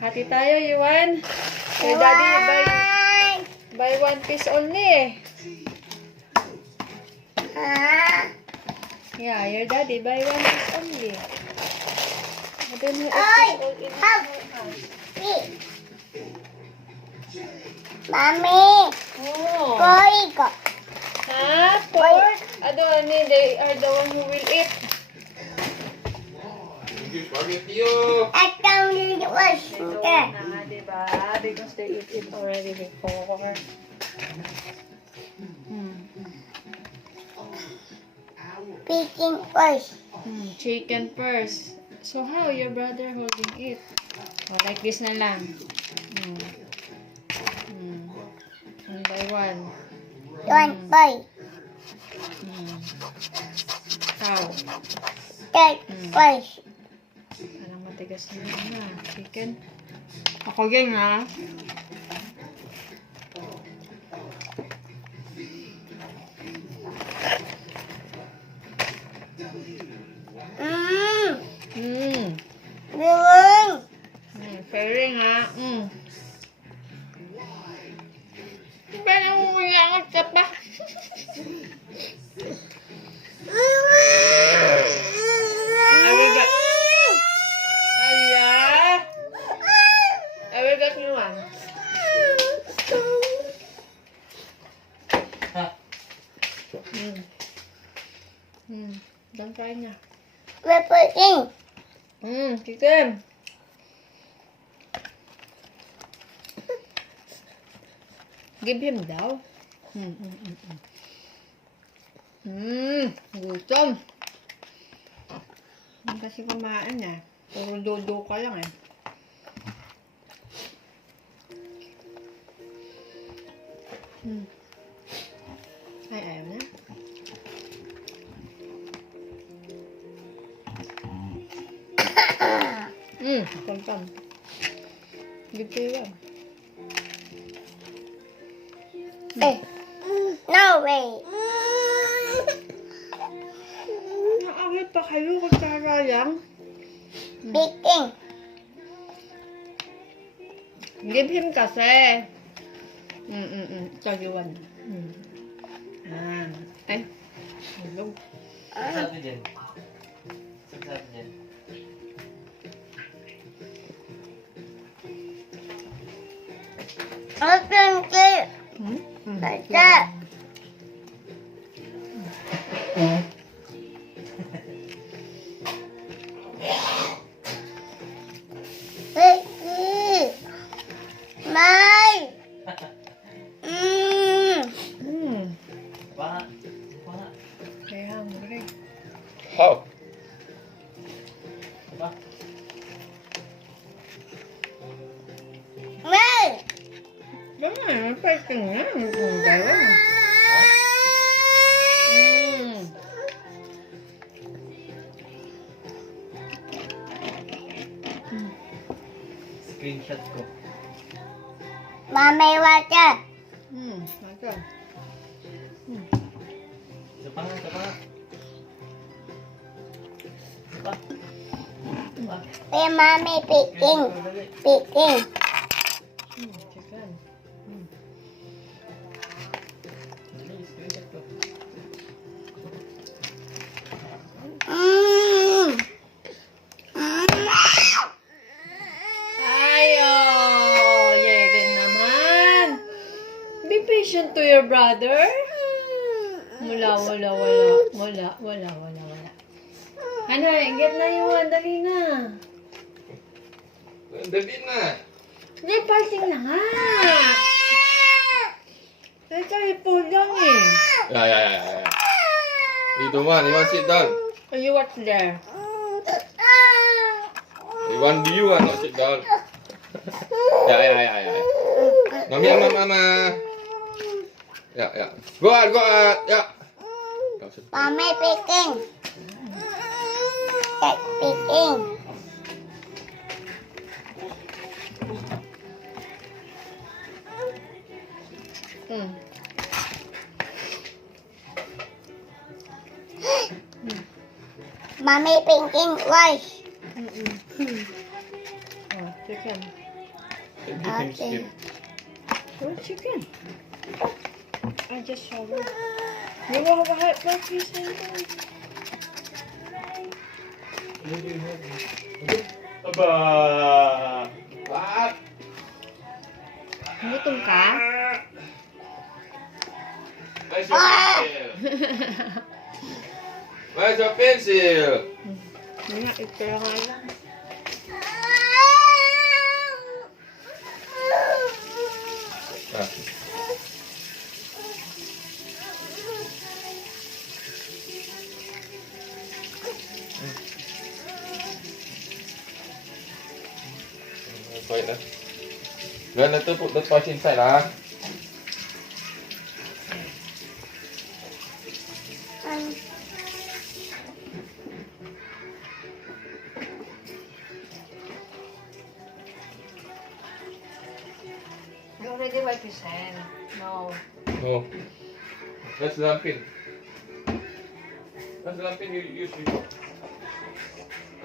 Hati tayo, Yuan. Kay Daddy, buy one piece only. Yeah, your daddy buy one piece only. I don't know if it's all in his house. Mommy, Oh. Corico. Ha? Pork? Adoni, they are the one who will eat. Spaghetti yun. I don't need to wash They don't it. na, diba? Because they eat it already before. Picking first. Chicken first. So how your brother holding it? Oh, like this na lang. One by one. One boy. How? Take first. Parang matigas na yun chicken. Ako yan ha. Doon. Pairing ha. Ba nangungulangot ka pa? I will get you one. Don't try na. We're putting. Chicken. Give him daw. Gutom. Hindi kasi kumain eh. Puro dodo ka lang eh. Ay, ayaw na. Tam-tam. Give to you. No way. Naakit pa kayo kung lang. Picking. Give him kasi. Tell you one. Ay. Hello. Sabi din. Sabi din. Open it. Like that. Mine. Baka. Baka. Kaya hungry. How? Diba? Mine. Ganun, fighting na. Yung dalawa. Screenshot ko. Mommy, water. Maka. Isa pa nga, isa pa nga. Isa pa. Isa pa. Hey, mommy, picking. Picking. Chicken. Dali, screenshot ko. Be patient to your brother. Wala. Ano, get na yun. Dali na. Dali na. Hindi, passing na nga. Teka, ipon lang eh. Yeah. You don't want sit down. You watch there. You want not sit down. Yeah. Mama. Yeah. Go out. Yeah. Mommy, picking. Take picking. Mommy, picking rice. Oh, chicken. Okay. Where's chicken? I just showered. You will have a hot breakfast later. Aba! What? Gutom ka? Where's your pencil? Where's your pencil? Wala, ipira nga lang. Ah. Wait na. Learn to put the toys inside lah. You already wiped his hand. No. No. That's the pin. That's the pin you used before.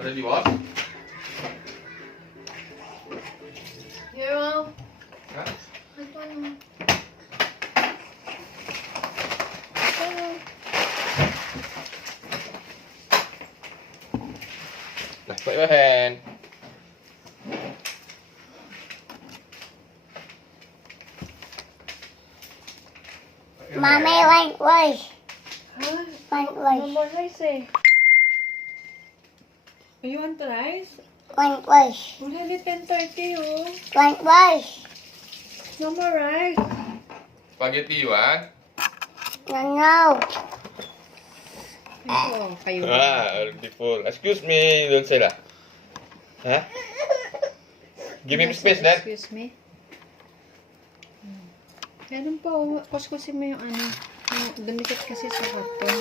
Already washed? Hero, Huh? ito na. Nah, put your hand. Mommy want rice. Huh? Want No rice. more rice eh. You want rice? Want rice. Already 10:30 oh. Want rice. No more rice. Spaghetti you want? No. Ito, kayo. Already full. Excuse me, don't say that. Huh? Give him space then. Excuse me. Meron pa, oh. Kuskusin mo yung ano. Yung dumikit kasi sa karton.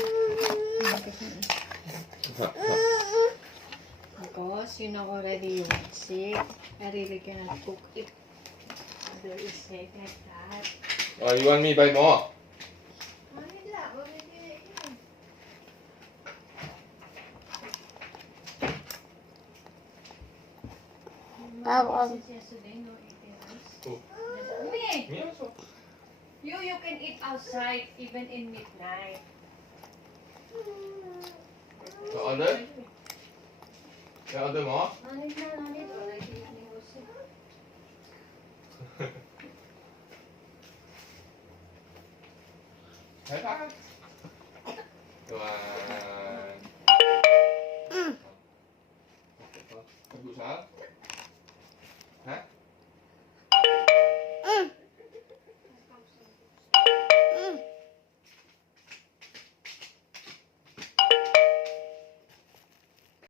Because you know already you want sick. I really cannot cook it. There is sick like that. Oh, you want me buy more? Bubble. Oh. Me, Me also. you can eat outside even in midnight. You order? You order more? Hãy phát. Rồi.